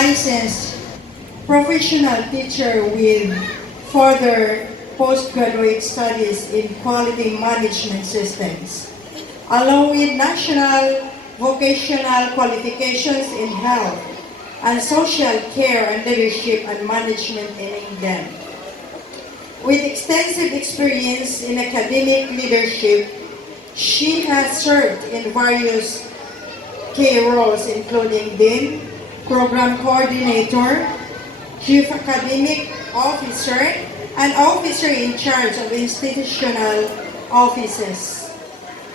licensed professional teacher with further postgraduate studies in quality management systems, along with national vocational qualifications in health and social care and leadership and management in England. With extensive experience in academic leadership, she has served in various key roles including Dean, Program Coordinator, Chief Academic Officer, and Officer in charge of institutional offices.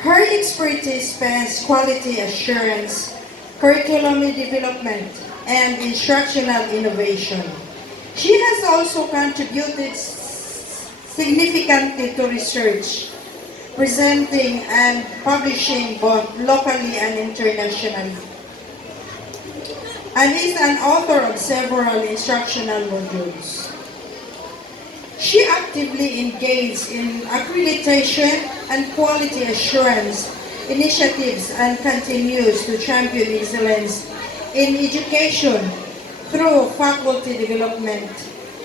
Her expertise spans quality assurance, curriculum development, and instructional innovation. She has also contributed significantly to research, presenting and publishing both locally and internationally, and is an author of several instructional modules. She actively engaged in accreditation and quality assurance initiatives and continues to champion excellence in education through faculty development,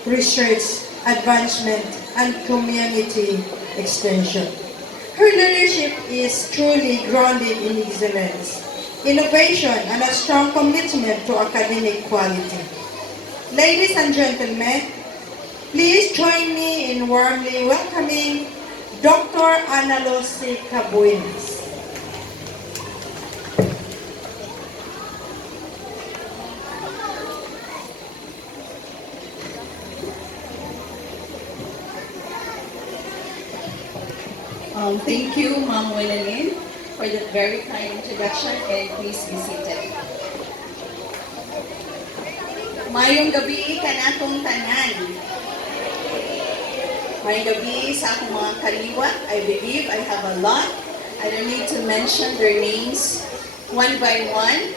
research, advancement, and community extension. Her leadership is truly grounded in excellence, innovation, and a strong commitment to academic quality. Ladies and gentlemen, please join me in warmly welcoming Dr. Ana Lucy Cabuenas. Thank you, Ma'am Willalyn, for that very kind introduction, and please be seated. Mayong gabi kanatong tanan. Mayong gabi sa akong mga kaliwat. I believe I have a lot. I don't need to mention their names one by one.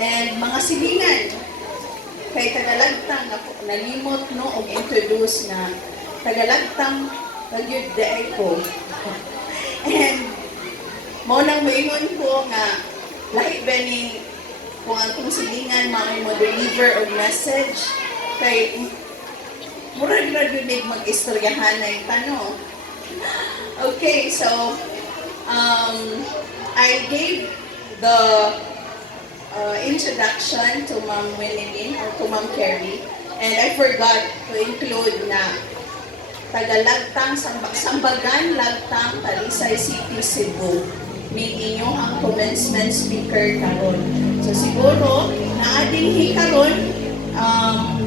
And mga silingan, kay tagalagtang ako nalimot no og introduce na tagalagtang pagyud day ko. And mo nang maingon ko nga lahi ba ni kung ang kong silingan mamay mo deliver og message kay murag na yun mag-istoryahan na yung tanong. Okay, so I gave the introduction to Ma'am Willalyn or to Ma'am Carrie, and I forgot to include na tagalagtang sambagan lagtang Talisay City, Cebu. May inyong ang commencement speaker karon. So siguro naadinhi karon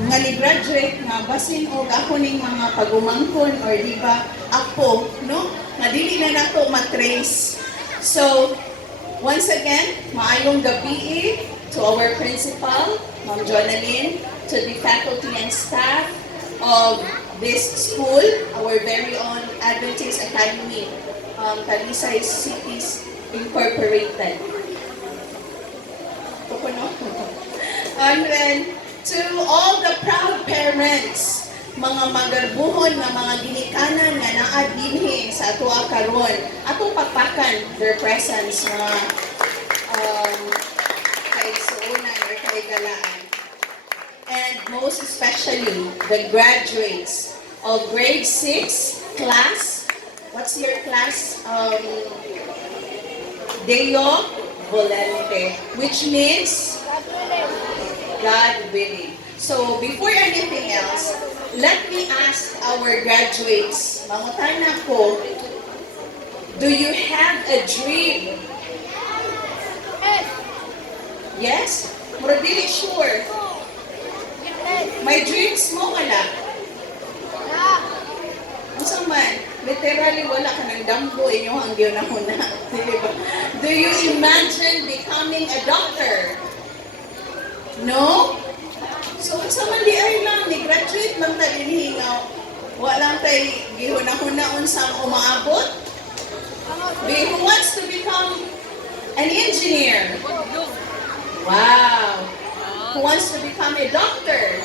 nga ni-graduate nga basin og ako ning mga pagumangkon or di ba ako no nga dili na nato matrace. So once again, maayong gabi to our principal, Ma'am Jonalyn, to the faculty and staff of this school, our very own Adventist Academy, Talisay Cities Incorporated. And then, to all the proud parents, mga magarbuhon na mga ginikanan nga naa dinhi sa atoa karon, atong pakpakan their presence mga kay suunan or kay galaan. And most especially, the graduates of grade 6 class. What's your class? Deo Volente, which means God willing. So, before anything else, let me ask our graduates, mangutan ako, do you have a dream? Yes? Pero dili sure. May dreams mo wala? Ano man? Literally wala ka ng dambo inyo hanggang na muna. Do you imagine becoming a doctor? No? So sa man di ay lang, ni-graduate lang tayo hinihingaw. Walang tayo gihuna-hunaon sa umaabot. Who wants to become an engineer? Wow! Who wants to become a doctor?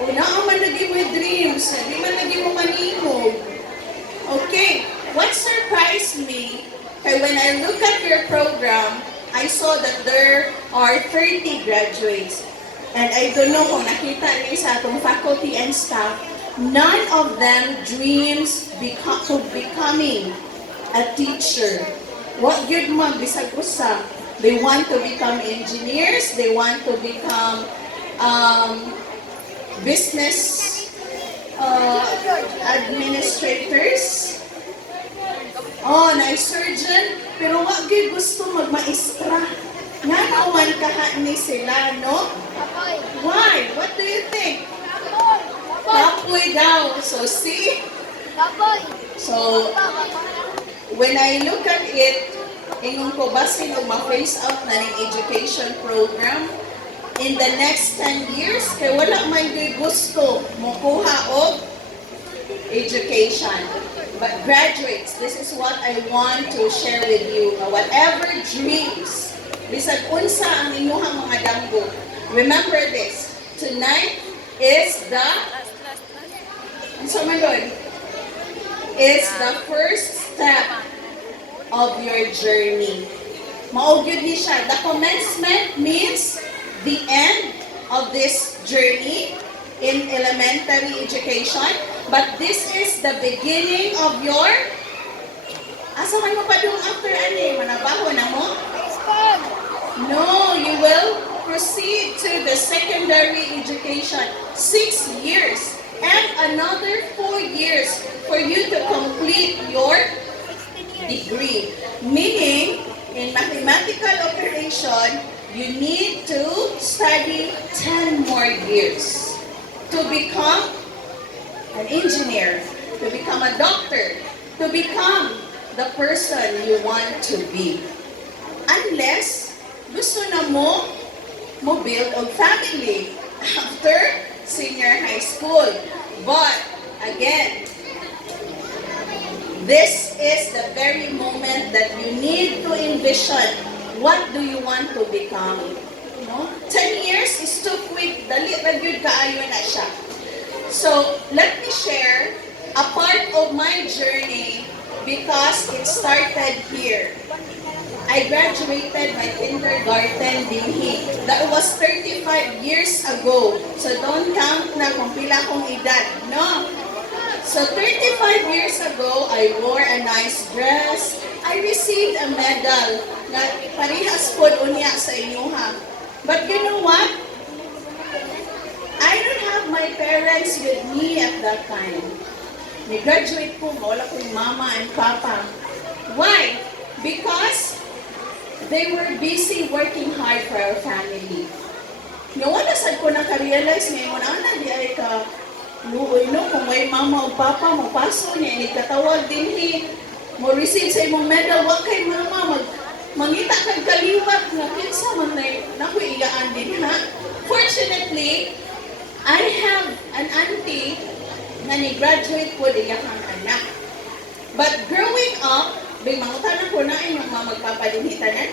Una ang man naging mo dreams, di man naging mo manihog. Okay, what surprised me, when I look at your program, I saw that there are 30 graduates. And I don't know kung nakita niyo sa atong faculty and staff, none of them dreams to becoming a teacher. What good man, bisag usa. They want to become engineers, they want to become business administrators. Oh, na surgeon, pero wag gyud gusto magmaestra. Nga naman ni sila, no? Why? What do you think? Kapoy daw. So see? So, when I look at it, ingon ko basin og ma-phase out na ng education program in the next 10 years, kay wala may gusto mokuha og education. But graduates, this is what I want to share with you. Whatever dreams, bisag unsa ang inyong mga damgo, remember this, tonight is the, is the first step of your journey. Maugyod ni siya. The commencement means the end of this journey in elementary education, but this is the beginning of your, asahan mo pa doon after ani, manabaho na mo? No, you will proceed to the secondary education, 6 years, and another 4 years for you to complete your degree. Meaning, in mathematical operation, you need to study 10 more years to become an engineer, to become a doctor, to become the person you want to be. Unless gusto na mo build a family after senior high school. But again, this is the very moment that you need to envision what do you want to become. No? 10 years is too quick. Dali ra gyud kaayo na siya. So, let me share a part of my journey because it started here. I graduated my kindergarten dinhi. That was 35 years ago. So, don't count na kung pila kong edad. No? So 35 years ago, I wore a nice dress. I received a medal na parehas po unya sa inyuha. But you know what? I don't have my parents with me at that time. Ni-graduate po, wala ko yung mama and papa. Why? Because they were busy working hard for our family. Yung wala sad ko naka-realize ngayon, ana, di ay ka luoy no, kung may mama o papa, mapaso niya, inikatawag din mo receive sa imong medal, wag kay mama, mangita kag kaliwat, nga kinsa man na iyaan din ha. Fortunately, I have an auntie na ni-graduate po din ang anak. But growing up, mangutan ko na yung mga magpapalinhitanan.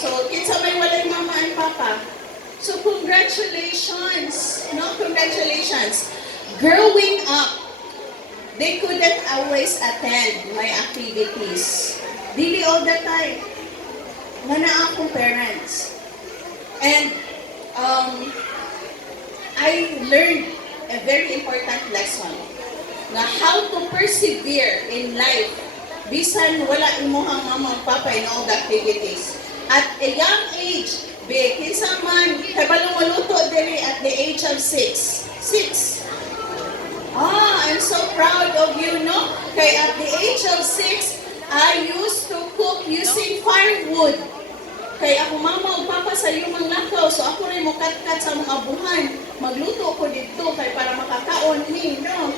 So, kinsa may walay mama and papa. So, congratulations. No, congratulations. Growing up, they couldn't always attend my activities. Dili all the time. Nga na akong parents. And I learned a very important lesson na how to persevere in life bisan wala imuhang mama at papa in all the activities. At a young age, kinsa man, kay balong maluto diri at the age of 6. I'm so proud of you, no? Kay at the age of 6, I used to cook using firewood. Kay ako mama o papa sa iyo manglakaw, so ako rin mo kat-kat sa mga buhan. Magluto ko dito kay para makakaon ni, no?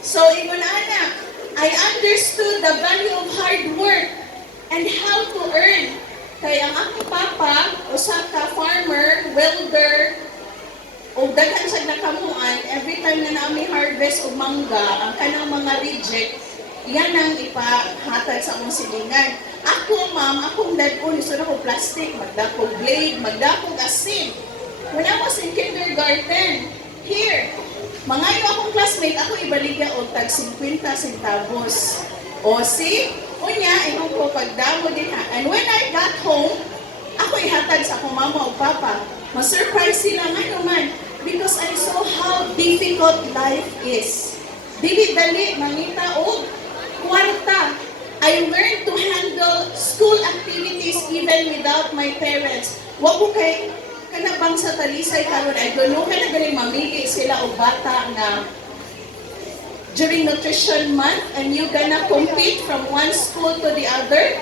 So, ingon anak, I understood the value of hard work and how to earn. Kaya ang akong papa, usa ka farmer, welder, o daghan siya nakamuan, every time na namin harvest o mangga, ang kanang mga reject, yan ang ipahatag sa akong silingan. Ako, ma'am, akong dad-on, gusto na ko plastic, magdakog blade, magdakog asin. When I was in kindergarten, here, mga iyo akong classmate, ako ibaligya o tag 50 centavos. O see? Unya, inong ko pagdamo din ha. And when I got home, ako ihatag sa akong mama o papa. Ma-surprise sila nga naman because I saw how difficult life is. Dili-dali, mangita o kwarta. I learned to handle school activities even without my parents. Wa ko kay kanabang sa talisay karon I don't know kana galing mamili sila og bata nga during nutrition month and you gonna compete from one school to the other.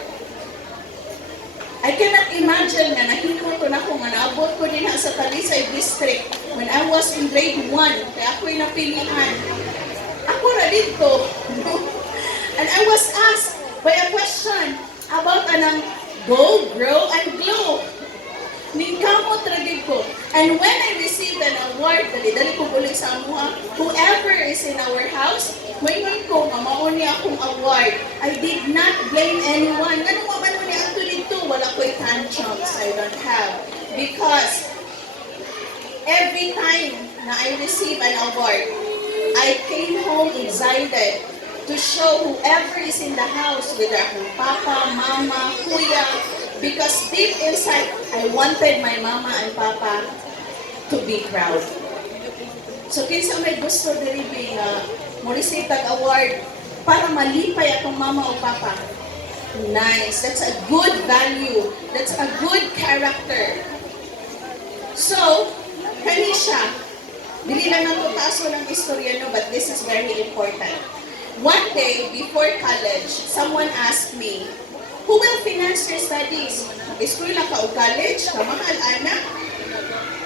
I cannot imagine nga nahimo ko na ko nga naabot ko din sa Talisay District when I was in grade 1 kaya ako'y napilihan. Ako ra dito. And I was asked by a question about anang go, grow, and glow. Ningkamot ragid ko. And when I received an award, dali-dali ko bulig sa amuha, whoever is in our house, ngayon ko, mamaon niya akong award. I did not blame anyone. Anong maman mo niya actually to? Wala ko'y tantrums. I don't have. Because every time na I receive an award, I came home excited to show whoever is in the house, whether akong papa, mama, kuya, because deep inside, I wanted my mama and papa to be proud. So, kinsa may gusto diri nga mo receive tag award para malipay akong mama o papa. Nice. That's a good value. That's a good character. So, kani siya. Dili lang nang tutaso ng istorya no, but this is very important. One day, before college, someone asked me, who will finance your studies? Mag-eskwela ka o college? Kamahal, anak?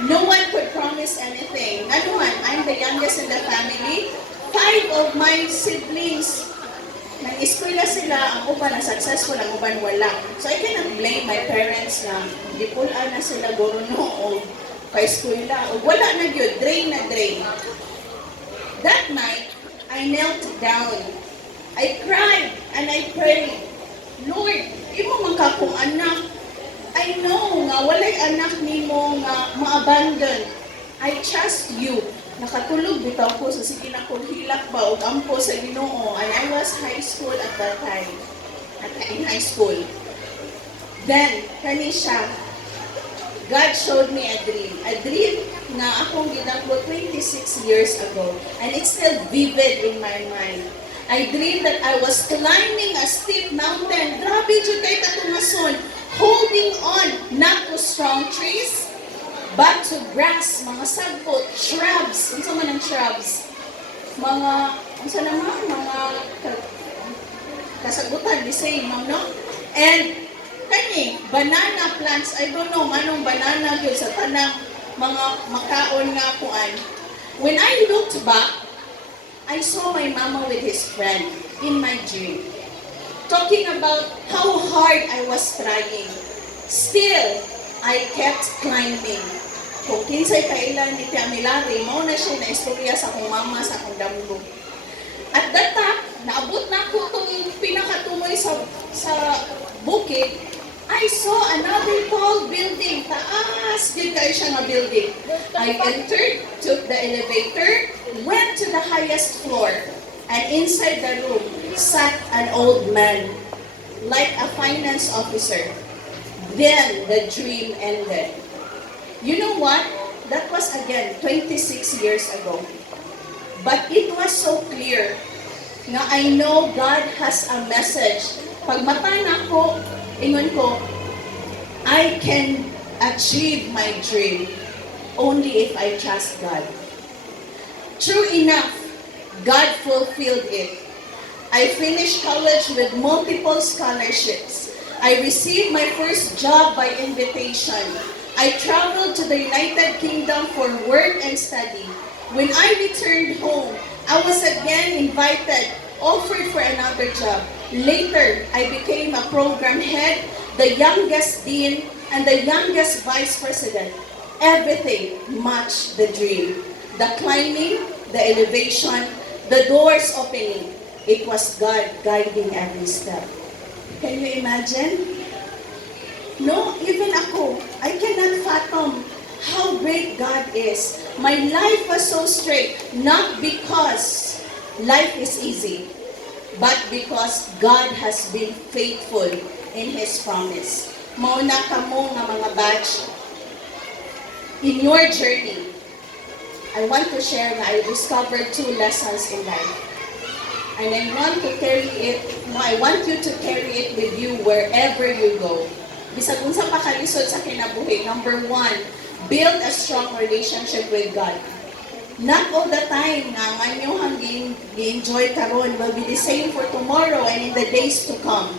No one could promise anything. Ano man, I'm the youngest in the family. 5 of my siblings, nag-eskwela sila, ang uban na successful, ang uban wala. So I cannot blame my parents na dipulaan na sila gorono o pa-eskwela. O wala na yun, drain na drain. That night, I knelt down. I cried and I prayed, Lord, imo man ka kong anak. I know nga walay anak nimo nga ma-abandon. I trust you. Nakatulog bitaw ko sa sige na kong hilak ba o ampo sa Ginoo. And I was high school at that time. In high school. Then, kani siya, God showed me a dream na akong ginagbo 26 years ago, and it's still vivid in my mind. I dreamed that I was climbing a steep mountain, grabe dyan kay katungason, holding on not to strong trees, but to grass, mga sagbot, shrubs, unsa man ang shrubs, mga, unsa naman, mga kasagutan, the same, no? And kani, banana plants, I don't know manong banana yun sa tanang mga makaon nga kuan. When I looked back, I saw my mama with his friend in my dream, talking about how hard I was trying. Still, I kept climbing. Kung kinsay kailan ni Tia Milari, mao na siya na istorya sa akong mama, sa akong damgo. At that time, naabot na ko itong pinakatumoy sa bukid, I saw another tall building. Taas, yun kayo siya nga building. I entered, took the elevator, went to the highest floor, and inside the room sat an old man, like a finance officer. Then the dream ended. You know what? That was again 26 years ago. But it was so clear na I know God has a message. Pag mata na ko, ingon ko, I can achieve my dream only if I trust God. True enough, God fulfilled it. I finished college with multiple scholarships. I received my first job by invitation. I traveled to the United Kingdom for work and study. When I returned home, I was again invited, offered for another job. Later, I became a program head, the youngest dean, and the youngest vice president. Everything matched the dream. The climbing, the elevation, the doors opening. It was God guiding every step. Can you imagine? No, even ako, I cannot fathom how great God is. My life was so straight, not because life is easy, but because God has been faithful in His promise. Mauna kamo nga mga batch, in your journey, I want to share na I discovered 2 lessons in life. And I want to carry it, no, I want you to carry it with you wherever you go. Bisag unsa pa kalisod sa kinabuhi. Number 1, build a strong relationship with God. Not all the time nga ngayong gi-enjoy karon will be the same for tomorrow and in the days to come.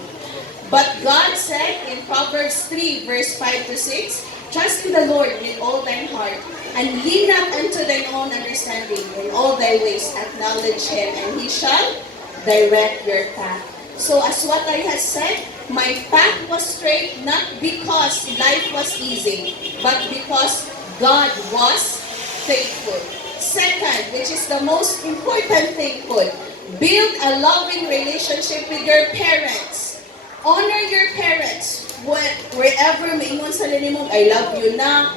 But God said in Proverbs 3 verse 5 to 6, trust in the Lord with all thine heart, and lean not unto thine own understanding. In all thy ways acknowledge Him, and He shall direct your path. So as what I have said, my path was straight not because life was easy, but because God was faithful. Second, which is the most important thing, build a loving relationship with your parents. Honor your parents. Wherever maingon sa linimong, I love you na,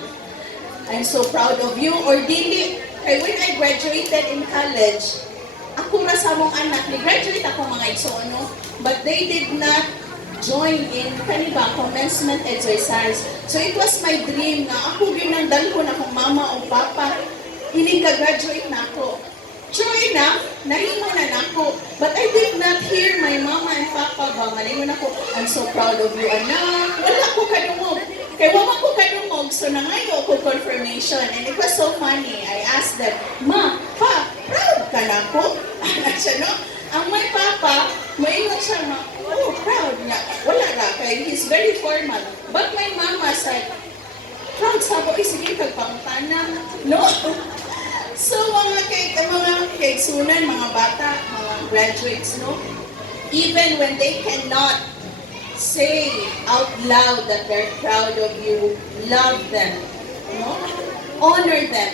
I'm so proud of you, or dili. When I graduated in college, ako ra sa mong anak, ni-graduate ako mga igsoon, but they did not join in kaniba commencement exercise. So it was my dream na ako ginandal ko na kung mama o papa, hinig-graduate na ako. True enough, nahimo na nako. But I did not hear my mama and papa ba, malingon ako, I'm so proud of you, anak. Wala ko kadungog. Kaya wala ko kadungog, so nangayo ko confirmation. And it was so funny. I asked them, Ma, Pa, proud ka na ko? Ano siya, no? Ang may papa, maingon siya, ma, oh, proud niya. Wala na, kaya he's very formal. But my mama said, proud sa ako, sige, kagpangutana. No? So, mga kaigsunan, mga bata, mga graduates, no? Even when they cannot say out loud that they're proud of you, love them, no? Honor them.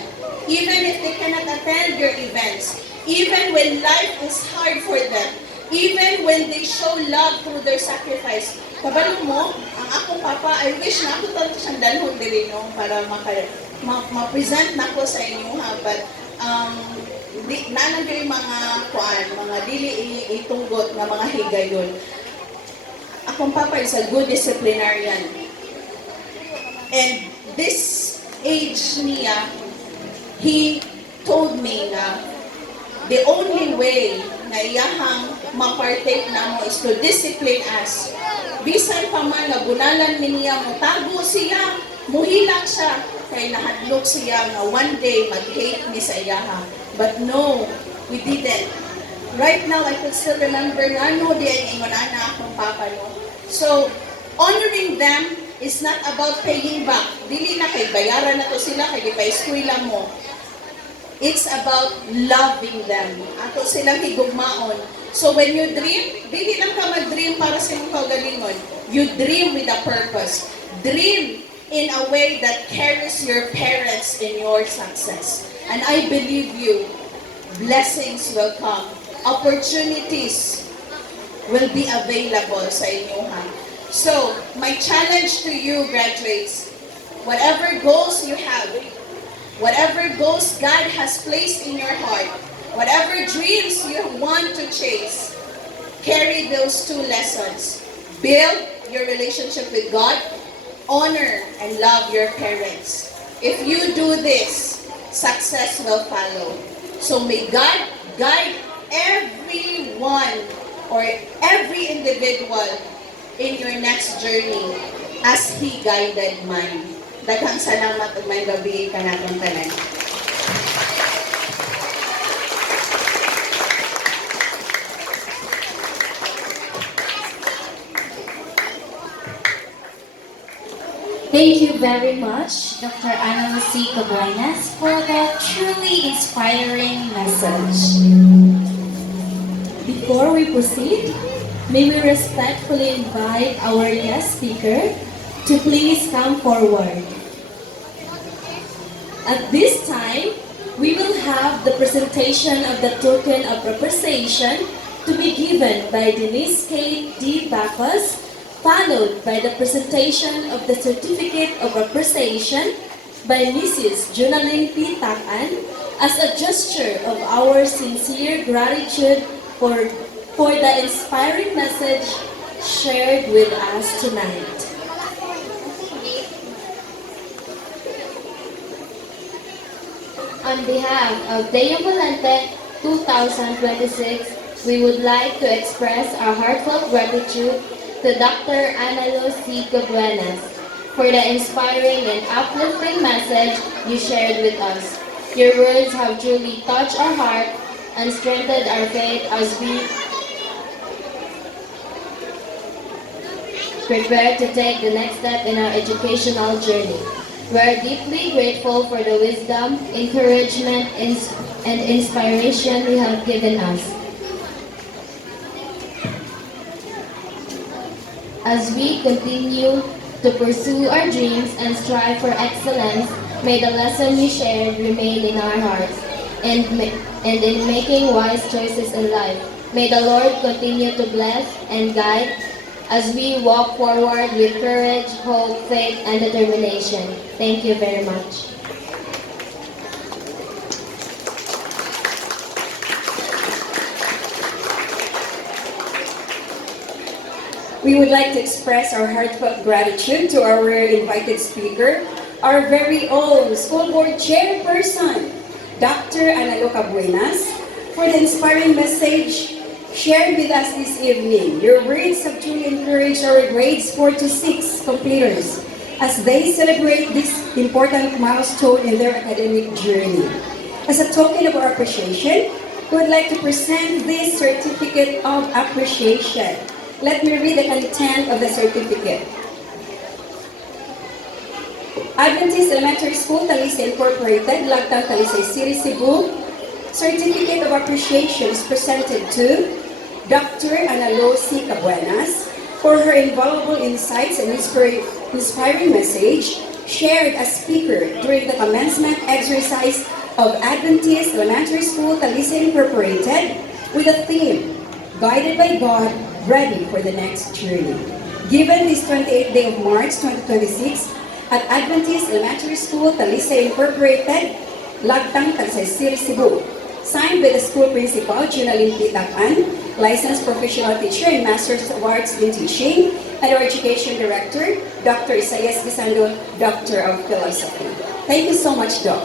Even if they cannot attend your events, even when life is hard for them, even when they show love through their sacrifice. Kabalo mo, ang akong papa, I wish na ako talaga siyang dalhon dili, no? Para ma-present na ko sa inyo, ha? But, nanagay mga dili itunggot na mga higayon. Akong papa is a good disciplinarian. And this age niya, he told me na the only way na iyahang ma-partake na mo is to discipline us. Bisan pa man nga bunalan niya mo, tago siya, muhilak siya, kay nahadlok siya nga one day mag-hate ni sa iyaha. But no, we didn't. Right now, I could still remember nga no, di ay ingon na akong papa, no? So, honoring them is not about paying back. Dili na kay bayaran na to sila, kay pa-eskwela mo. It's about loving them. Ato silang higugmaon. So when you dream, dili lang ka mag-dream para sa imong kaugalingon. You dream with a purpose. Dream in a way that carries your parents in your success. And I believe you, blessings will come. Opportunities will be available sa inyo, ha? So, my challenge to you, graduates, whatever goals you have, whatever goals God has placed in your heart, whatever dreams you want to chase, carry those 2 lessons. Build your relationship with God, honor and love your parents. If you do this, success will follow. So may God guide everyone or every individual in your next journey as He guided mine. Daghang salamat ug may gabi kanatong tanan. Thank you very much, Dr. Ana Lucy Cabañas, for that truly inspiring message. Before we proceed, may we respectfully invite our guest speaker to please come forward. At this time, we will have the presentation of the token of appreciation to be given by Denise K. D. Bacchus, followed by the presentation of the Certificate of Appreciation by Mrs. Junalyn P. Takan as a gesture of our sincere gratitude for the inspiring message shared with us tonight. On behalf of Deo Volante 2026, we would like to express our heartfelt gratitude to Dr. Ana C. Cabuenas for the inspiring and uplifting message you shared with us. Your words have truly touched our heart and strengthened our faith as we prepare to take the next step in our educational journey. We are deeply grateful for the wisdom, encouragement, and inspiration you have given us. As we continue to pursue our dreams and strive for excellence, may the lesson you shared remain in our hearts and in making wise choices in life. May the Lord continue to bless and guide as we walk forward with courage, hope, faith, and determination. Thank you very much. We would like to express our heartfelt gratitude to our invited speaker, our very own school board chairperson, Dr. Ana Cabuenas, for the inspiring message shared with us this evening. Your words have truly encouraged our grades 4 to 6 completers as they celebrate this important milestone in their academic journey. As a token of our appreciation, we would like to present this certificate of appreciation. Let me read the content of the certificate. Adventist Elementary School, Talisay Incorporated, Lagtang, Talisay City, Cebu. Certificate of appreciation is presented to Dr. Ana C. Cabuenas for her invaluable insights and inspiring message shared as speaker during the commencement exercise of Adventist Elementary School, Talisay Incorporated with the theme, Guided by God, Ready for the Next Journey. Given this 28th day of March 2026 at Adventist Elementary School, Talisay Incorporated, Lagtang, Talisay City, Cebu. Signed by the school principal, Junalyn P. Tacan, licensed professional teacher and Master's of Arts in Teaching, and our education director, Dr. Isaias Gisando, Doctor of Philosophy. Thank you so much, Doc.